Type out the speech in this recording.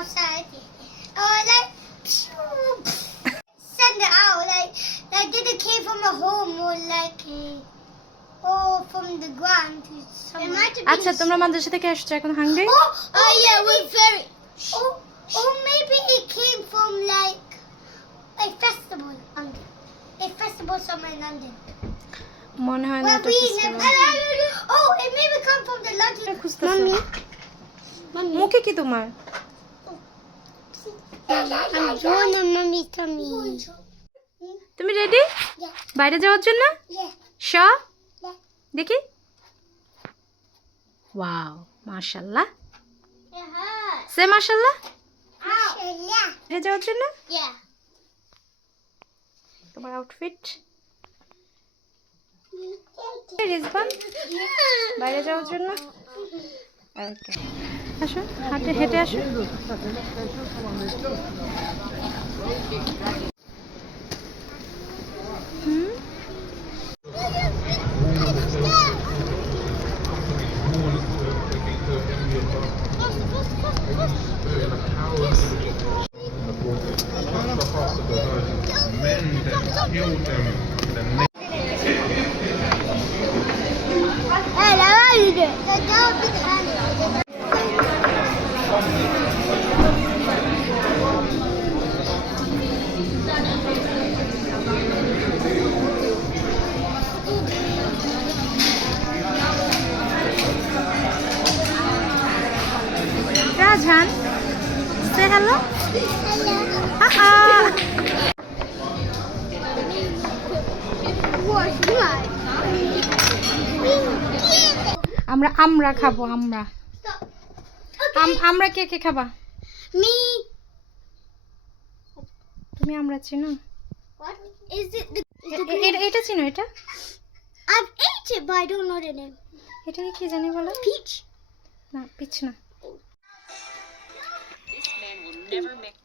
outside. Or like send it out. Like did it came from a home or like or from the ground to somewhere. আচ্ছা তোমরা মাদ্রাসা থেকে আসছো এখন hungry? Oh yeah, we're very. Oh maybe it came from like a festival. A festival somewhere in London. মনে হয় না Well, এটা we festival। never. Oh, it maybe come from the London. খুঁজতেছো? মুখে কি তোমার? I'm drawing on mommy's tummy. তুমি ready Yeah. বাইরে যাওয়ার জন্য? Yeah. শ Yeah. দেখি ওয়াও মাশাআল্লাহ সে মাশাআল্লাহ Yeah. বাইরে যাওয়ার জন্য Yeah. তোমার আউটফিট রিজবান বাইরে যাওয়ার জন্য ওকে আসো হাঁটে হেঁটে আসো Hey, how are you doing? The dog behind you. রাজহান সে হ্যালো আমরা আমরা খাবো আমরা আমরা কে কে খাবা Me. তুমি আমরা চিনো What is it? এটা চিনো এটা I've ate it, but I don't know the name. এটাকে কি জানি বলো Peach. না পিছ না This man will never make